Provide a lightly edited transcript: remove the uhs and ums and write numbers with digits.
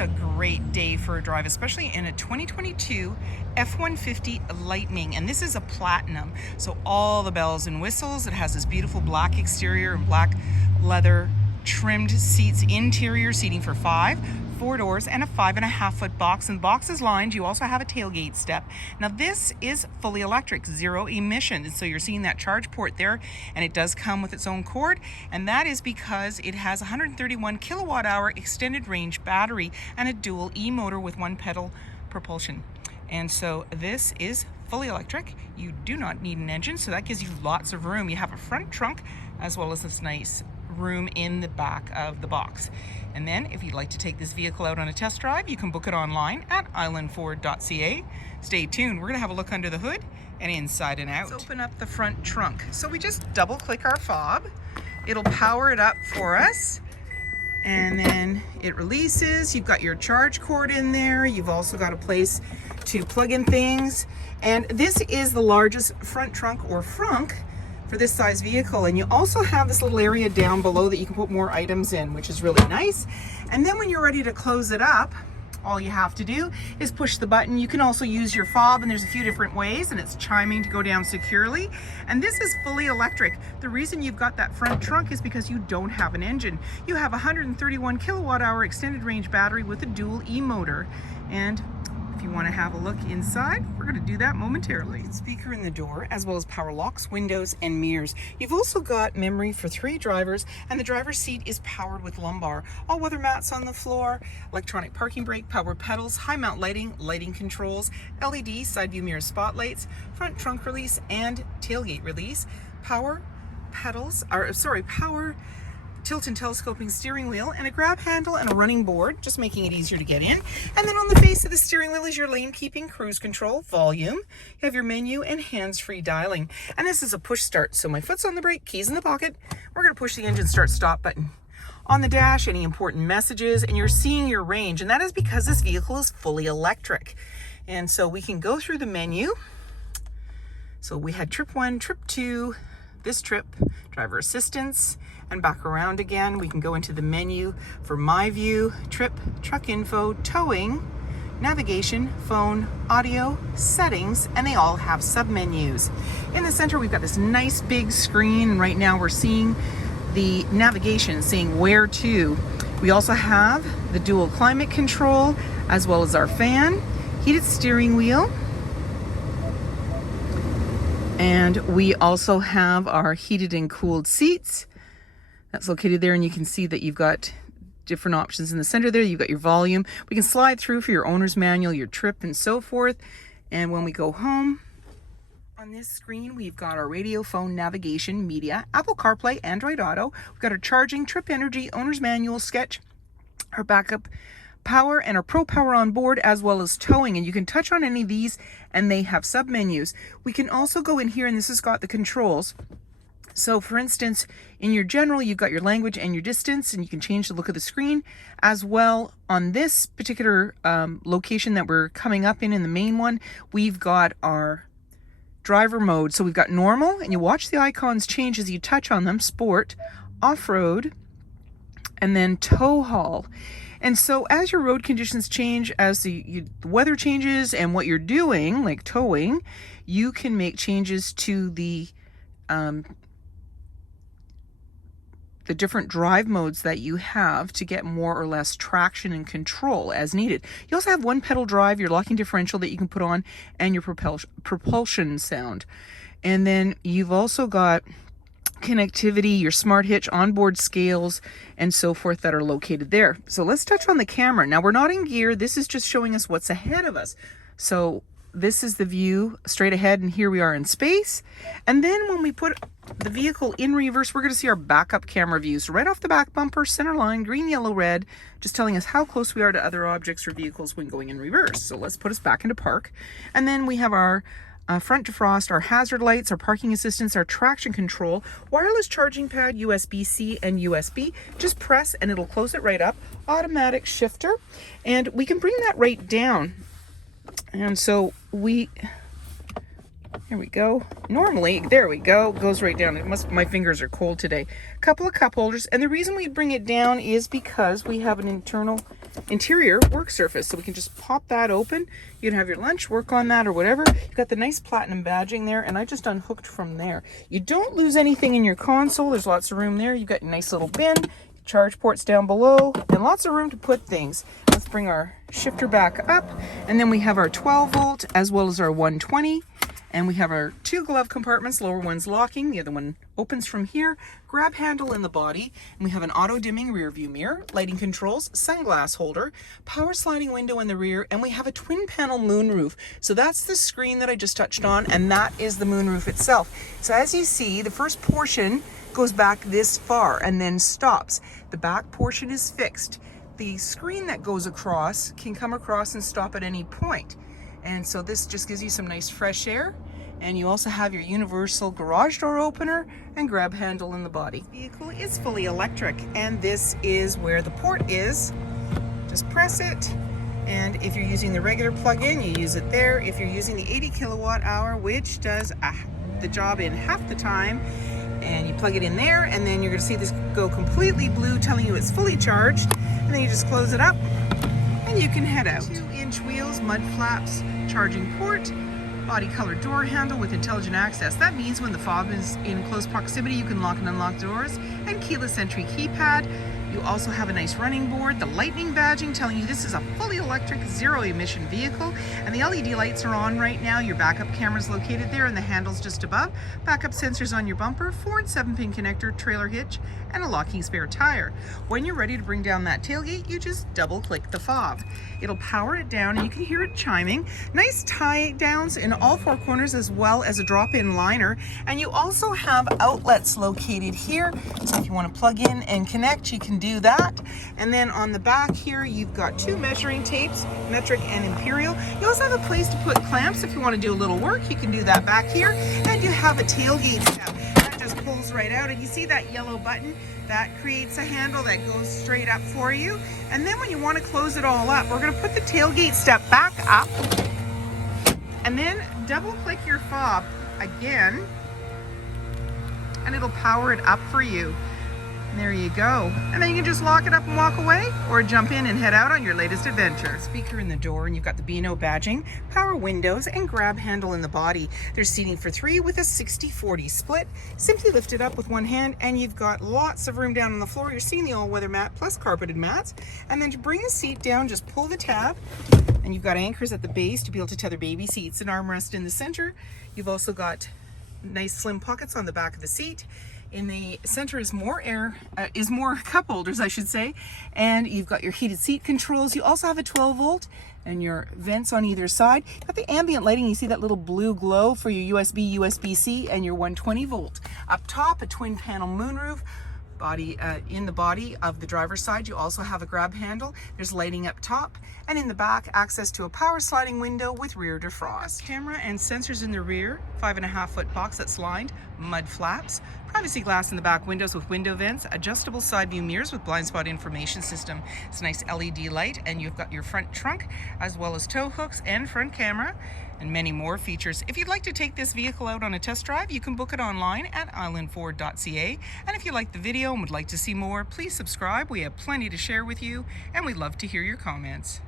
a great day for a drive, especially in a 2022 F-150 Lightning, and this is a platinum, so all the bells and whistles. It has this beautiful black exterior and black leather trimmed seats, interior seating for 4 doors, and a 5.5-foot box, and the box is lined. You also have a tailgate step. Now this is fully electric, 0 emissions, so you're seeing that charge port there, and it does come with its own cord, and that is because it has 131 kilowatt hour extended range battery and a dual e-motor with 1 pedal propulsion. And so this is fully electric. You do not need an engine, so that gives you lots of room. You have a front trunk as well as this nice room in the back of the box. And then if you'd like to take this vehicle out on a test drive, you can book it online at islandford.ca. Stay tuned. We're going to have a look under the hood and inside and out. Let's open up the front trunk. So we just double click our fob. It'll power it up for us, and then it releases. You've got your charge cord in there. You've also got a place to plug in things. And this is the largest front trunk or frunk for this size vehicle, and you also have this little area down below that you can put more items in, which is really nice. And then when you're ready to close it up, all you have to do is push the button. You can also use your fob, and there's a few different ways, and it's chiming to go down securely. And this is fully electric. The reason you've got that front trunk is because you don't have an engine. You have a 131 kilowatt hour extended range battery with a dual e-motor. And if you want to have a look inside, we're going to do that momentarily. Speaker in the door, as well as power locks, windows, and mirrors. You've also got memory for 3 drivers, and the driver's seat is powered with lumbar. All-weather mats on the floor, electronic parking brake, power pedals, high mount lighting, lighting controls, LED side view mirror spotlights, front trunk release, and tailgate release. Power tilt and telescoping steering wheel, and a grab handle and a running board, just making it easier to get in. And then on the face of the steering wheel is your lane keeping, cruise control, volume. You have your menu and hands-free dialing. And this is a push start, so my foot's on the brake, keys in the pocket. We're going to push the engine start stop button. On the dash, any important messages, and you're seeing your range, and that is because this vehicle is fully electric. And so we can go through the menu. So we had trip 1, trip 2, this trip, driver assistance, and back around again. We can go into the menu for my view, trip, truck info, towing, navigation, phone, audio, settings, and they all have sub-menus. In the center, we've got this nice big screen, and right now we're seeing the navigation saying where to. We also have the dual climate control, as well as our fan, heated steering wheel, and we also have our heated and cooled seats. That's located there, and you can see that you've got different options in the center there. You've got your volume. We can slide through for your owner's manual, your trip, and so forth. And when we go home, on this screen, we've got our radio, phone, navigation, media, Apple CarPlay, Android Auto. We've got our charging, trip energy, owner's manual, sketch, our backup power, and our Pro Power on board, as well as towing. And you can touch on any of these, and they have sub-menus. We can also go in here, and this has got the controls. So for instance, in your general, you've got your language and your distance, and you can change the look of the screen. As well, on this particular location that we're coming up in the main one, we've got our driver mode. So we've got normal, and you watch the icons change as you touch on them, sport, off-road, and then tow haul. And so as your road conditions change, as the weather changes and what you're doing, like towing, you can make changes to the different drive modes that you have to get more or less traction and control as needed. You also have 1 pedal drive, your locking differential that you can put on, and your propulsion sound. And then you've also got connectivity, your smart hitch, onboard scales, and so forth that are located there. So let's touch on the camera. Now we're not in gear. This is just showing us what's ahead of us. So this is the view straight ahead, and here we are in space. And then when we put the vehicle in reverse, we're going to see our backup camera views. So right off the back bumper, center line, green, yellow, red, just telling us how close we are to other objects or vehicles when going in reverse. So let's put us back into park. And then we have our front defrost, our hazard lights, our parking assistance, our traction control, wireless charging pad, USB-C and USB. Just press and it'll close it right up. Automatic shifter, and we can bring that right down. And so here we go. Normally, there we go, goes right down. My fingers are cold today. Couple of cup holders, and the reason we bring it down is because we have an internal interior work surface. So we can just pop that open. You can have your lunch, work on that or whatever. You've got the nice platinum badging there, and I just unhooked from there. You don't lose anything in your console. There's lots of room there. You've got your nice little bin, charge ports down below, and lots of room to put things. Let's bring our shifter back up, and then we have our 12 volt as well as our 120. And we have our 2 glove compartments, lower one's locking, the other one opens from here, grab handle in the body, and we have an auto dimming rear view mirror, lighting controls, sunglass holder, power sliding window in the rear, and we have a twin panel moonroof. So that's the screen that I just touched on, and that is the moonroof itself. So as you see, the first portion goes back this far and then stops. The back portion is fixed. The screen that goes across can come across and stop at any point. And so this just gives you some nice fresh air. And you also have your universal garage door opener and grab handle in the body. The vehicle is fully electric, and this is where the port is. Just press it, and if you're using the regular plug-in, you use it there. If you're using the 80 kilowatt hour, which does the job in half the time, and you plug it in there, and then you're going to see this go completely blue telling you it's fully charged, and then you just close it up and you can head out. 2-inch wheels, mud flaps, charging port, body color door handle with intelligent access. That means when the fob is in close proximity, you can lock and unlock doors, and keyless entry keypad. You also have a nice running board, the lightning badging telling you this is a fully electric, zero emission vehicle, and the LED lights are on right now. Your backup camera is located there, and the handle's just above. Backup sensors on your bumper, 4 and 7-pin connector, trailer hitch, and a locking spare tire. When you're ready to bring down that tailgate, you just double click the fob. It'll power it down, and you can hear it chiming. Nice tie downs in all 4 corners, as well as a drop-in liner, and you also have outlets located here. So if you want to plug in and connect, you can do that. And then on the back here, you've got 2 measuring tapes, metric and imperial. You also have a place to put clamps if you want to do a little work. You can do that back here. And you have a tailgate step that just pulls right out, and you see that yellow button that creates a handle that goes straight up for you. And then when you want to close it all up, we're going to put the tailgate step back up, and then double click your fob again, and it'll power it up for you. And there you go. And then you can just lock it up and walk away, or jump in and head out on your latest adventure. Speaker in the door, and you've got the B&O badging, power windows, and grab handle in the body. There's seating for 3 with a 60-40 split. Simply lift it up with one hand, and you've got lots of room down on the floor. You're seeing the all-weather mat plus carpeted mats. And then to bring the seat down, just pull the tab, and you've got anchors at the base to be able to tether baby seats, and armrest in the center. You've also got nice slim pockets on the back of the seat. In the center is more cup holders, I should say, and you've got your heated seat controls. You also have a 12 volt and your vents on either side. You've got the ambient lighting. You see that little blue glow for your USB, USB-C, and your 120 volt. Up top, a twin panel moonroof. In the body of the driver's side, you also have a grab handle. There's lighting up top, and in the back, access to a power sliding window with rear defrost. Camera and sensors in the rear, 5.5-foot box that's lined, mud flaps, privacy glass in the back windows with window vents, adjustable side view mirrors with blind spot information system. It's a nice LED light, and you've got your front trunk as well as tow hooks and front camera, and many more features. If you'd like to take this vehicle out on a test drive, you can book it online at islandford.ca. And if you like the video and would like to see more, please subscribe. We have plenty to share with you, and we'd love to hear your comments.